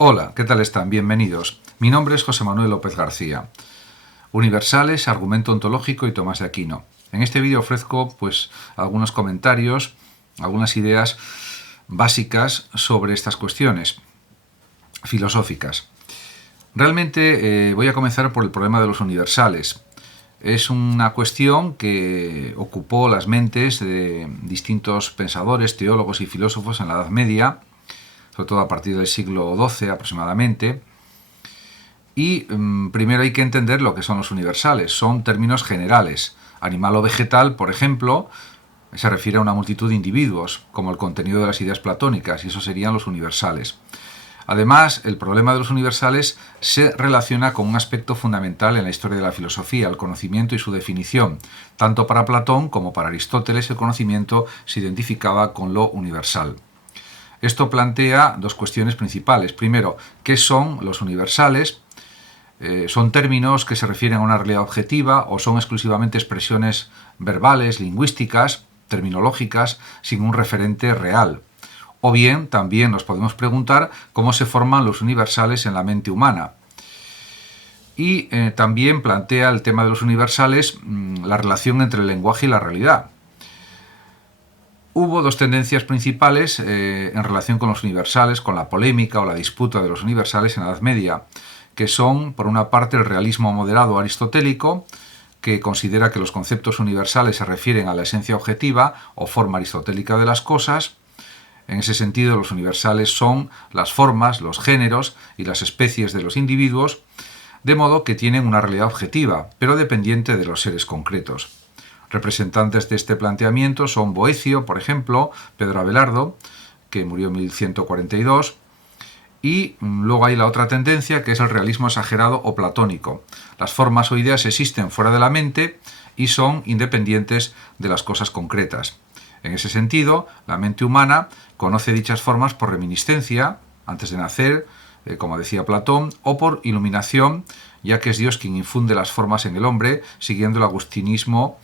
Hola, ¿qué tal están? Bienvenidos. Mi nombre es José Manuel López García. Universales, argumento ontológico y Tomás de Aquino. En este vídeo ofrezco algunos comentarios, algunas ideas básicas sobre estas cuestiones filosóficas. Realmente voy a comenzar por el problema de los universales. Es una cuestión que ocupó las mentes de distintos pensadores, teólogos y filósofos en la Edad Media, sobre todo a partir del siglo XII aproximadamente. Y primero hay que entender lo que son los universales. Son términos generales. Animal o vegetal, por ejemplo, se refiere a una multitud de individuos, como el contenido de las ideas platónicas, y eso serían los universales. Además, el problema de los universales se relaciona con un aspecto fundamental en la historia de la filosofía, el conocimiento y su definición. Tanto para Platón como para Aristóteles, el conocimiento se identificaba con lo universal. Esto plantea dos cuestiones principales. Primero, ¿qué son los universales? ¿Son términos que se refieren a una realidad objetiva o son exclusivamente expresiones verbales, lingüísticas, terminológicas, sin un referente real? O bien, también nos podemos preguntar cómo se forman los universales en la mente humana. Y también plantea el tema de los universales, la relación entre el lenguaje y la realidad. Hubo dos tendencias principales en relación con los universales, con la polémica o la disputa de los universales en la Edad Media, que son, por una parte, el realismo moderado aristotélico, que considera que los conceptos universales se refieren a la esencia objetiva o forma aristotélica de las cosas. En ese sentido, los universales son las formas, los géneros y las especies de los individuos, de modo que tienen una realidad objetiva, pero dependiente de los seres concretos. Representantes de este planteamiento son Boecio, por ejemplo, Pedro Abelardo, que murió en 1142, y luego hay la otra tendencia, que es el realismo exagerado o platónico. Las formas o ideas existen fuera de la mente y son independientes de las cosas concretas. En ese sentido, la mente humana conoce dichas formas por reminiscencia, antes de nacer, como decía Platón, o por iluminación, ya que es Dios quien infunde las formas en el hombre, siguiendo el agustinismo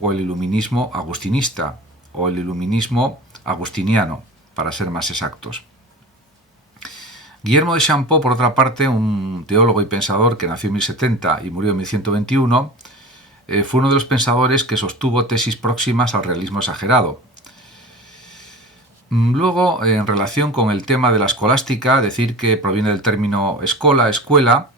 o el iluminismo agustinista, o el iluminismo agustiniano, para ser más exactos. Guillermo de Champeau, por otra parte, un teólogo y pensador que nació en 1070 y murió en 1121, fue uno de los pensadores que sostuvo tesis próximas al realismo exagerado. Luego, en relación con el tema de la escolástica, decir que proviene del término escola, escuela,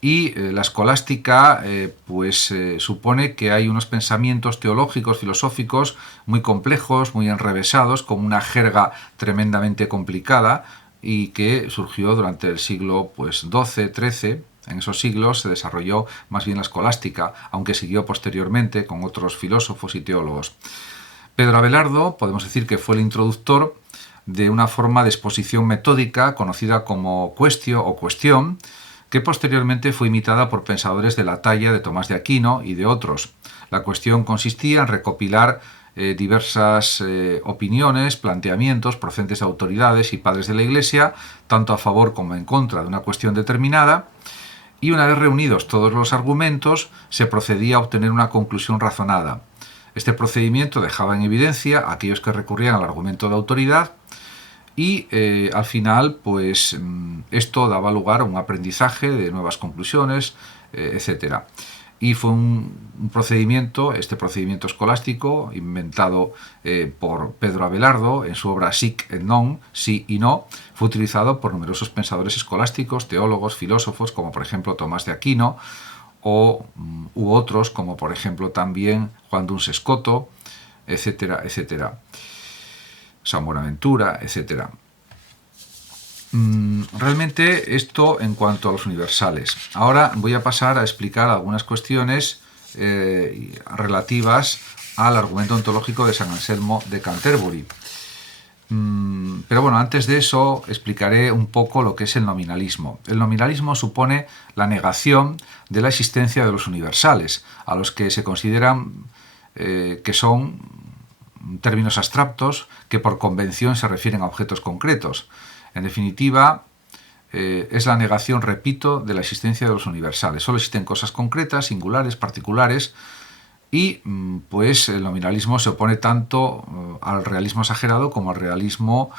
y la escolástica supone que hay unos pensamientos teológicos, filosóficos muy complejos, muy enrevesados, con una jerga tremendamente complicada, y que surgió durante el siglo XII, XIII. En esos siglos se desarrolló más bien la escolástica, aunque siguió posteriormente con otros filósofos y teólogos. Pedro Abelardo, podemos decir que fue el introductor de una forma de exposición metódica conocida como quaestio o cuestión, que posteriormente fue imitada por pensadores de la talla de Tomás de Aquino y de otros. La cuestión consistía en recopilar diversas opiniones, planteamientos procedentes de autoridades y padres de la Iglesia, tanto a favor como en contra de una cuestión determinada, y una vez reunidos todos los argumentos, se procedía a obtener una conclusión razonada. Este procedimiento dejaba en evidencia a aquellos que recurrían al argumento de autoridad y al final esto daba lugar a un aprendizaje de nuevas conclusiones, etc. Y fue un procedimiento, este procedimiento escolástico, inventado por Pedro Abelardo en su obra Sic et non, sí y no, fue utilizado por numerosos pensadores escolásticos, teólogos, filósofos, como por ejemplo Tomás de Aquino, u otros, como por ejemplo también Juan Duns Scoto, etcétera, etcétera. San Buenaventura, etc. Realmente esto en cuanto a los universales. Ahora voy a pasar a explicar algunas cuestiones relativas al argumento ontológico de San Anselmo de Canterbury. Pero bueno, antes de eso explicaré un poco lo que es el nominalismo. El nominalismo supone la negación de la existencia de los universales, a los que se consideran que son términos abstractos que por convención se refieren a objetos concretos. En definitiva, es la negación, repito, de la existencia de los universales. Solo existen cosas concretas, singulares, particulares, y el nominalismo se opone tanto al realismo exagerado como al realismo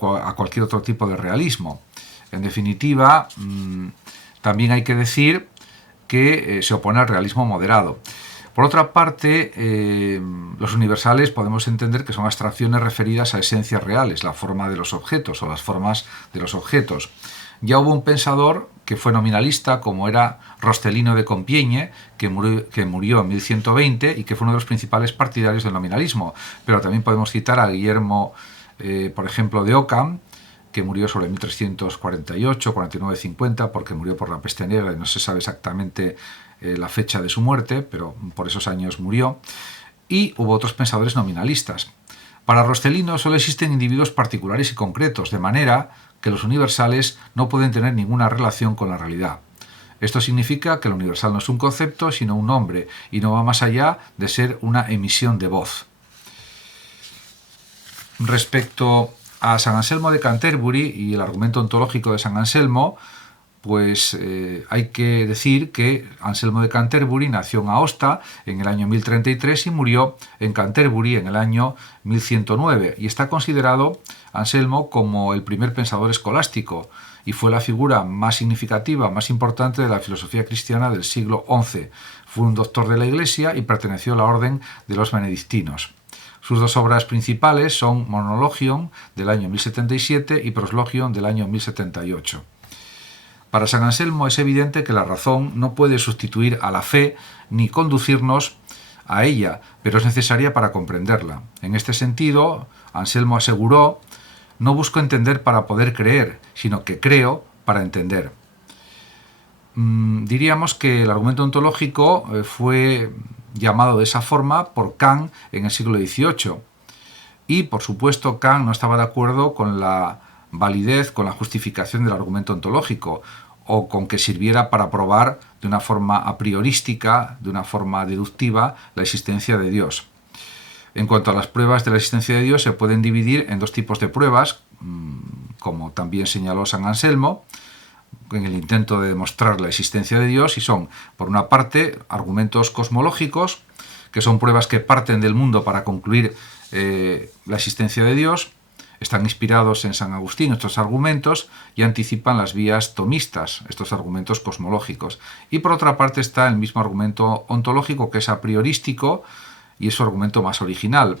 a cualquier otro tipo de realismo. En definitiva, también hay que decir que se opone al realismo moderado. Por otra parte, los universales podemos entender que son abstracciones referidas a esencias reales, la forma de los objetos o las formas de los objetos. Ya hubo un pensador que fue nominalista, como era Rostelino de Compiègne, que murió en 1120 y que fue uno de los principales partidarios del nominalismo. Pero también podemos citar a Guillermo, por ejemplo, de Ockham, que murió sobre 1348, 49, 50, porque murió por la peste negra y no se sabe exactamente la fecha de su muerte, pero por esos años murió. Y hubo otros pensadores nominalistas. Para Rostelino solo existen individuos particulares y concretos, de manera que los universales no pueden tener ninguna relación con la realidad. Esto significa que el universal no es un concepto, sino un nombre, y no va más allá de ser una emisión de voz. Respecto a San Anselmo de Canterbury y el argumento ontológico de San Anselmo, pues hay que decir que Anselmo de Canterbury nació en Aosta en el año 1033 y murió en Canterbury en el año 1109, y está considerado Anselmo como el primer pensador escolástico y fue la figura más significativa, más importante de la filosofía cristiana del siglo XI. Fue un doctor de la Iglesia y perteneció a la orden de los benedictinos. Sus dos obras principales son Monologion del año 1077 y Proslogion del año 1078. Para San Anselmo es evidente que la razón no puede sustituir a la fe ni conducirnos a ella, pero es necesaria para comprenderla. En este sentido, Anselmo aseguró: no busco entender para poder creer, sino que creo para entender. Diríamos que el argumento ontológico fue llamado de esa forma por Kant en el siglo XVIII. Y, por supuesto, Kant no estaba de acuerdo con la validez, con la justificación del argumento ontológico, o con que sirviera para probar de una forma a priorística, de una forma deductiva, la existencia de Dios. En cuanto a las pruebas de la existencia de Dios, se pueden dividir en dos tipos de pruebas, como también señaló San Anselmo, en el intento de demostrar la existencia de Dios, y son, por una parte, argumentos cosmológicos, que son pruebas que parten del mundo para concluir la existencia de Dios. Están inspirados en San Agustín estos argumentos y anticipan las vías tomistas, estos argumentos cosmológicos. Y por otra parte está el mismo argumento ontológico, que es a priorístico, y es su argumento más original.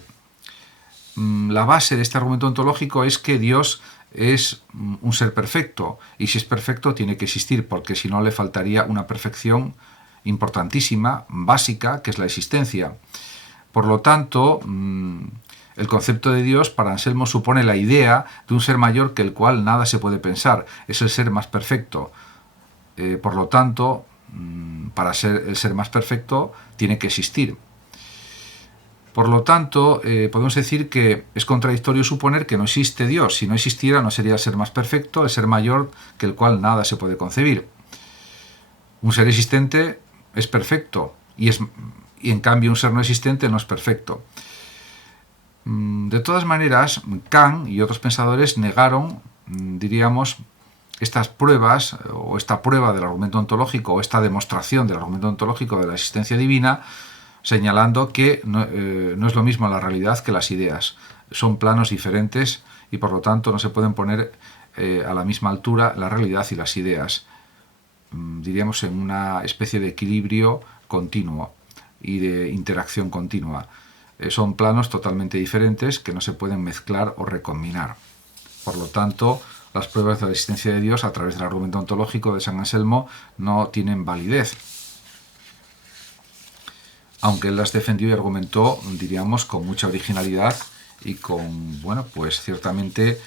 La base de este argumento ontológico es que Dios es un ser perfecto, y si es perfecto tiene que existir, porque si no le faltaría una perfección importantísima, básica, que es la existencia. Por lo tanto, el concepto de Dios para Anselmo supone la idea de un ser mayor que el cual nada se puede pensar, es el ser más perfecto. Por lo tanto, para ser el ser más perfecto tiene que existir. Por lo tanto, podemos decir que es contradictorio suponer que no existe Dios. Si no existiera, no sería el ser más perfecto, el ser mayor que el cual nada se puede concebir. Un ser existente es perfecto y en cambio un ser no existente no es perfecto. De todas maneras, Kant y otros pensadores negaron, diríamos, estas pruebas o esta prueba del argumento ontológico o esta demostración del argumento ontológico de la existencia divina, señalando que no es lo mismo la realidad que las ideas. Son planos diferentes y por lo tanto no se pueden poner a la misma altura la realidad y las ideas. Diríamos en una especie de equilibrio continuo y de interacción continua. Son planos totalmente diferentes que no se pueden mezclar o recombinar. Por lo tanto, las pruebas de la existencia de Dios a través del argumento ontológico de San Anselmo no tienen validez, aunque él las defendió y argumentó, diríamos, con mucha originalidad y con, bueno, pues ciertamente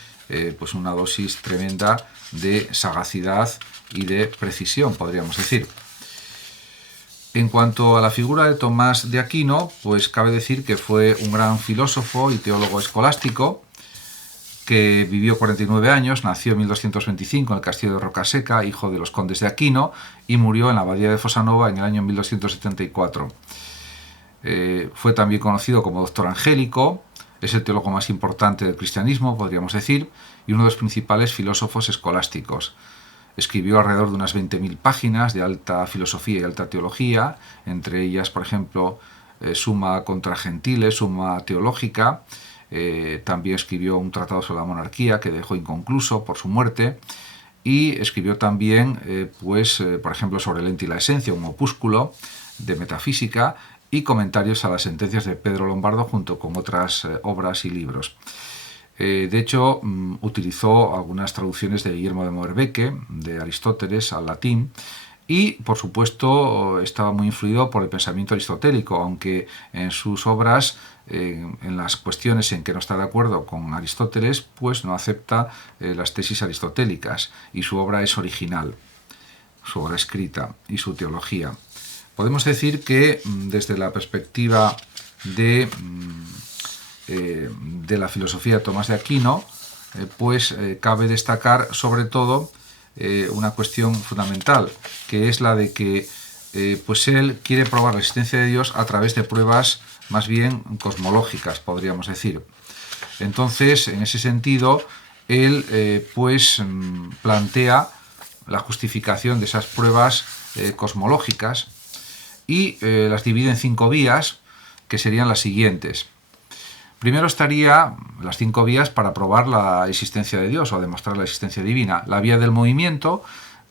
pues una dosis tremenda de sagacidad y de precisión, podríamos decir. En cuanto a la figura de Tomás de Aquino, pues cabe decir que fue un gran filósofo y teólogo escolástico que vivió 49 años, nació en 1225 en el castillo de Rocaseca, hijo de los condes de Aquino, y murió en la abadía de Fosanova en el año 1274. Fue también conocido como doctor angélico, es el teólogo más importante del cristianismo, podríamos decir, y uno de los principales filósofos escolásticos. Escribió alrededor de unas 20.000 páginas de alta filosofía y alta teología, entre ellas, por ejemplo, Summa contra Gentiles, Summa Theologica, también escribió un tratado sobre la monarquía que dejó inconcluso por su muerte, y escribió también, por ejemplo, sobre el ente y la esencia, un opúsculo de metafísica, y comentarios a las sentencias de Pedro Lombardo junto con otras obras y libros. De hecho, utilizó algunas traducciones de Guillermo de Moerbeke, de Aristóteles, al latín, y, por supuesto, estaba muy influido por el pensamiento aristotélico, aunque en sus obras, en las cuestiones en que no está de acuerdo con Aristóteles, pues no acepta las tesis aristotélicas, y su obra es original, su obra escrita y su teología. Podemos decir que desde la perspectiva de la filosofía de Tomás de Aquino, cabe destacar sobre todo una cuestión fundamental, que es la de que él quiere probar la existencia de Dios a través de pruebas más bien cosmológicas, podríamos decir. Entonces, en ese sentido, él plantea la justificación de esas pruebas cosmológicas y las divide en 5 vías, que serían las siguientes. Primero estaría las 5 vías para probar la existencia de Dios o demostrar la existencia divina. La vía del movimiento: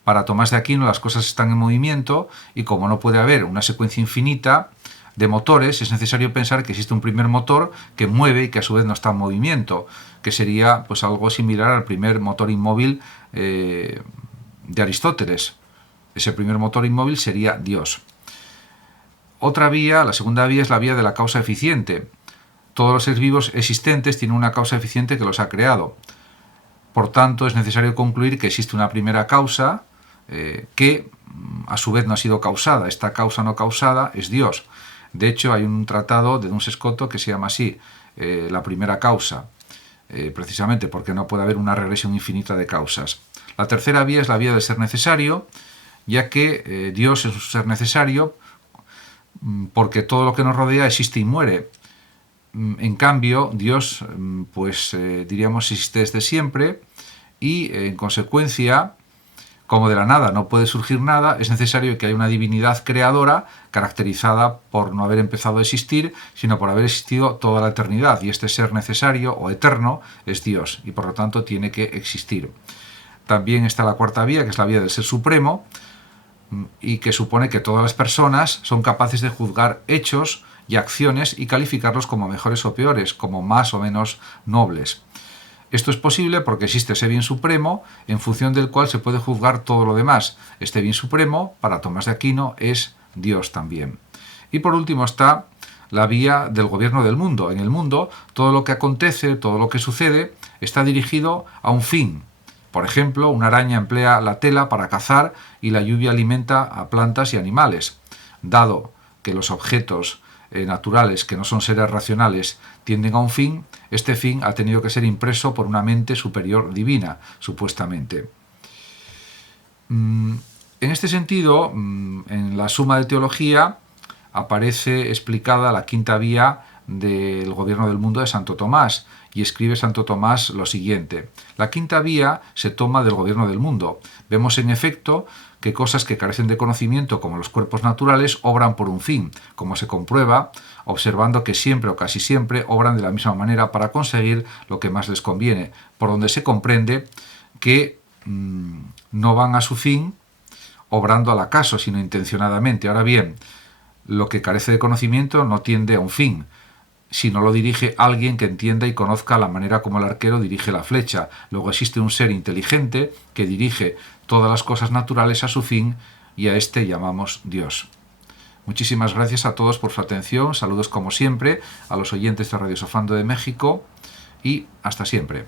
para Tomás de Aquino las cosas están en movimiento, y como no puede haber una secuencia infinita de motores, es necesario pensar que existe un primer motor que mueve y que a su vez no está en movimiento, que sería algo similar al primer motor inmóvil de Aristóteles. Ese primer motor inmóvil sería Dios. Otra vía, la segunda vía, es la vía de la causa eficiente. Todos los seres vivos existentes tienen una causa eficiente que los ha creado. Por tanto, es necesario concluir que existe una primera causa que a su vez no ha sido causada. Esta causa no causada es Dios. De hecho, hay un tratado de Duns Scoto que se llama así, la primera causa, precisamente porque no puede haber una regresión infinita de causas. La tercera vía es la vía del ser necesario, ya que Dios es un ser necesario, porque todo lo que nos rodea existe y muere. En cambio, Dios, diríamos, existe desde siempre, y en consecuencia, como de la nada no puede surgir nada, es necesario que haya una divinidad creadora caracterizada por no haber empezado a existir, sino por haber existido toda la eternidad, y este ser necesario o eterno es Dios, y por lo tanto tiene que existir. También está la cuarta vía, que es la vía del ser supremo, y que supone que todas las personas son capaces de juzgar hechos y acciones y calificarlos como mejores o peores, como más o menos nobles. Esto es posible porque existe ese bien supremo en función del cual se puede juzgar todo lo demás. Este bien supremo, para Tomás de Aquino, es Dios también. Y por último está la vía del gobierno del mundo. En el mundo, todo lo que acontece, todo lo que sucede, está dirigido a un fin. Por ejemplo, una araña emplea la tela para cazar y la lluvia alimenta a plantas y animales. Dado que los objetos naturales, que no son seres racionales, tienden a un fin, este fin ha tenido que ser impreso por una mente superior divina, supuestamente. En este sentido, en la Suma de Teología aparece explicada la quinta vía del gobierno del mundo de Santo Tomás, y escribe Santo Tomás lo siguiente: la quinta vía se toma del gobierno del mundo. Vemos en efecto que cosas que carecen de conocimiento, como los cuerpos naturales, obran por un fin, como se comprueba observando que siempre o casi siempre obran de la misma manera para conseguir lo que más les conviene, por donde se comprende que no van a su fin obrando al acaso, sino intencionadamente. Ahora bien, lo que carece de conocimiento no tiende a un fin, sino lo dirige alguien que entienda y conozca la manera como el arquero dirige la flecha. Luego existe un ser inteligente que dirige todas las cosas naturales a su fin, y a este llamamos Dios. Muchísimas gracias a todos por su atención. Saludos como siempre a los oyentes de Radio Sofando de México, y hasta siempre.